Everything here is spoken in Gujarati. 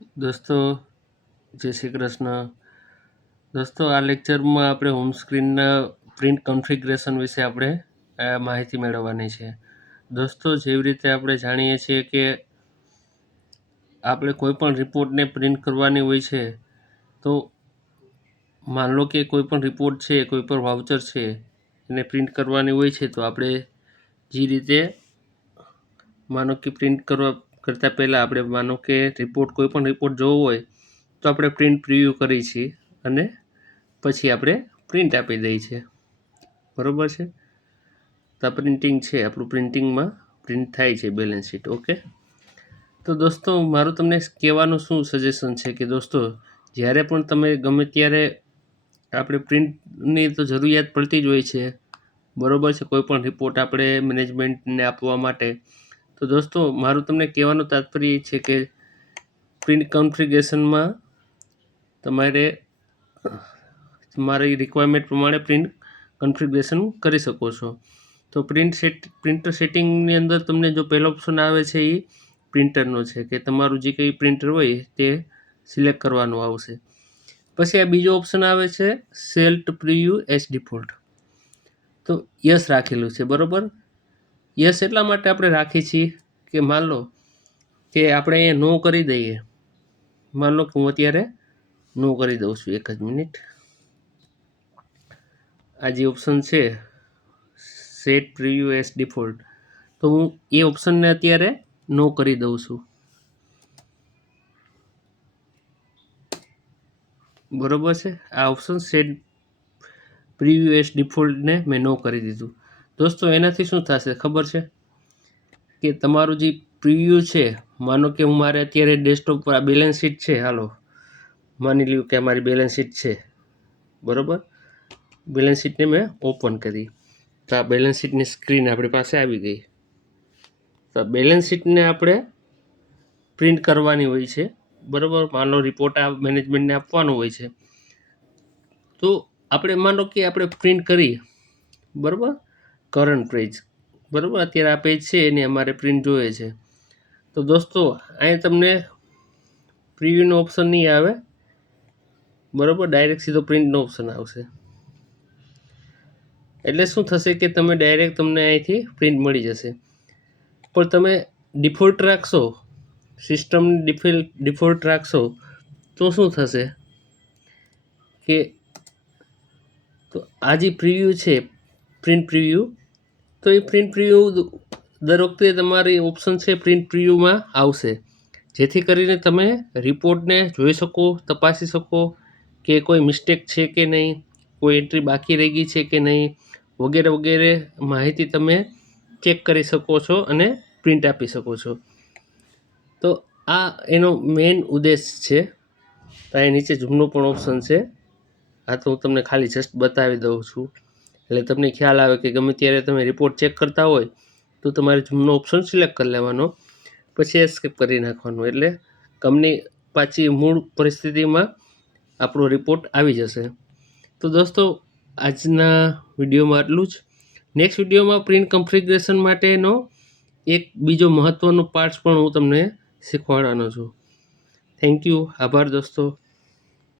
દોસ્તો જય શ્રી કૃષ્ણ. દોસ્તો આ લેક્ચરમાં આપણે હોમ સ્ક્રીનના પ્રિન્ટ કન્ફિગરેશન વિશે આપણે માહિતી મેળવવાની છે. દોસ્તો જેવી રીતે આપણે જાણીએ છીએ કે આપણે કોઈ પણ રિપોર્ટને પ્રિન્ટ કરવાની હોય છે, તો માન લો કે કોઈ પણ રિપોર્ટ છે, કોઈ પણ વાઉચર છે એને પ્રિન્ટ કરવાની હોય છે, તો આપણે જે રીતે માનો કે પ્રિન્ટ કરતાં પહેલાં આપણે માનો કે કોઈ પણ રિપોર્ટ જોવો હોય તો આપણે પ્રિન્ટ પ્રિવ્યૂ કરીએ છીએ અને પછી આપણે પ્રિન્ટ આપી દઈએ છીએ, બરાબર છે. તો આ પ્રિન્ટિંગ છે, આપણું પ્રિન્ટિંગમાં પ્રિન્ટ થાય છે બેલેન્સ શીટ. ઓકે, તો દોસ્તો મારું તમને કહેવાનું શું સજેશન છે કે દોસ્તો જ્યારે પણ તમે ગમે ત્યારે આપણે પ્રિન્ટની તો જરૂરિયાત પડતી જ હોય છે, બરાબર છે, કોઈ પણ રિપોર્ટ આપણે મેનેજમેન્ટને આપવા માટે. તો દોસ્તો મારું તમને કહેવાનું તાત્પર્ય એ છે કે પ્રિન્ટ કન્ફિગરેશનમાં તમારી રિક્વાયરમેન્ટ પ્રમાણે પ્રિન્ટ કન્ફિગરેશન કરી શકો છો. તો પ્રિન્ટર સેટિંગની અંદર તમને જો પહેલો ઓપ્શન આવે છે એ પ્રિન્ટરનો છે કે તમારું જે કંઈ પ્રિન્ટર હોય તે સિલેક્ટ કરવાનું આવશે. પછી આ બીજો ઓપ્શન આવે છે સેલ્ટ પ્રિવ્યૂ એઝ ડિફોલ્ટ. તો યસ રાખેલું છે, બરાબર. યસ એટલા માટે આપણે રાખીએ છીએ કે માન લો કે આપણે અહીંયા નો કરી દઈએ. માન લો કે હું અત્યારે નો કરી દઉં છું, એક જ મિનિટ. આ જે ઓપ્શન છે સેટ પ્રિવ્યૂ એઝ ડિફોલ્ટ, તો હું એ ઓપ્શનને અત્યારે નો કરી દઉં છું, બરાબર છે. આ ઓપ્શન સેટ પ્રિવ્યૂ એઝ ડિફોલ્ટને મેં નો કરી દીધું. દોસ્તો એનાથી શું થશે ખબર છે કે તમારું જે પ્રિવ્યૂ છે, માનો કે મારે અત્યારે ડેસ્કટોપ પર આ બેલેન્સ શીટ છે, હાલો માની લ્યો કે અમારી બેલેન્સ શીટ છે, બરાબર. બેલેન્સ શીટને મેં ઓપન કરી, તો આ બેલેન્સ શીટની સ્ક્રીન આપણી પાસે આવી ગઈ. તો બેલેન્સ શીટને આપણે પ્રિન્ટ કરવાની હોય છે, બરાબર. માન લો રિપોર્ટ આ મેનેજમેન્ટને આપવાનો હોય છે, તો આપણે માનો કે આપણે પ્રિન્ટ કરી, બરાબર, કરંટ પેજ, બરાબર, અત્યારે આ પેજ છે એને અમારે પ્રિન્ટ જોઈએ છે. તો દોસ્તો અહીં તમને પ્રિવ્યૂનો ઓપ્શન નહીં આવે, બરાબર, ડાયરેક્ટ સીધો પ્રિન્ટનો ઓપ્શન આવશે. એટલે શું થશે કે તમને અહીંથી પ્રિન્ટ મળી જશે. પણ તમે ડિફોલ્ટ રાખશો, સિસ્ટમ ડિફોલ્ટ રાખશો, તો શું થશે કે તો આ જે પ્રિવ્યૂ છે પ્રિન્ટ પ્રિવ્યૂ, તો એ પ્રિન્ટ પ્રિવ્યૂ દર વખતે તમારી ઓપ્શન છે પ્રિન્ટ પ્રિવ્યૂમાં આવશે, જેથી કરીને તમે રિપોર્ટને જોઈ શકો, તપાસી શકો કે કોઈ મિસ્ટેક છે કે નહીં, કોઈ એન્ટ્રી બાકી રહી ગઈ છે કે નહીં, વગેરે વગેરે માહિતી તમે ચેક કરી શકો છો અને પ્રિન્ટ આપી શકો છો. તો આ એનો મેઇન ઉદ્દેશ છે. તો અહીં નીચે ઝૂમનો પણ ઓપ્શન છે. આ તો હું તમને ખાલી જસ્ટ બતાવી દઉં છું, એટલે તમને ખ્યાલ આવે કે ગમે ત્યારે તમે રિપોર્ટ ચેક કરતા હોય તો તમારે ઝૂમનો ઓપ્શન સિલેક્ટ કરી લેવાનો, પછી એસ્કેપ કરી નાખવાનું, એટલે કંપની પાછી મૂળ પરિસ્થિતિમાં આપણો રિપોર્ટ આવી જશે. તો દોસ્તો આજના વિડીયોમાં આટલું જ. નેક્સ્ટ વિડીયોમાં પ્રિન્ટ કન્ફિગરેશન માટેનો એક બીજો મહત્ત્વનો પાર્ટ્સ પણ હું તમને શીખવાડવાનો છું. થેન્ક યુ, આભાર દોસ્તો.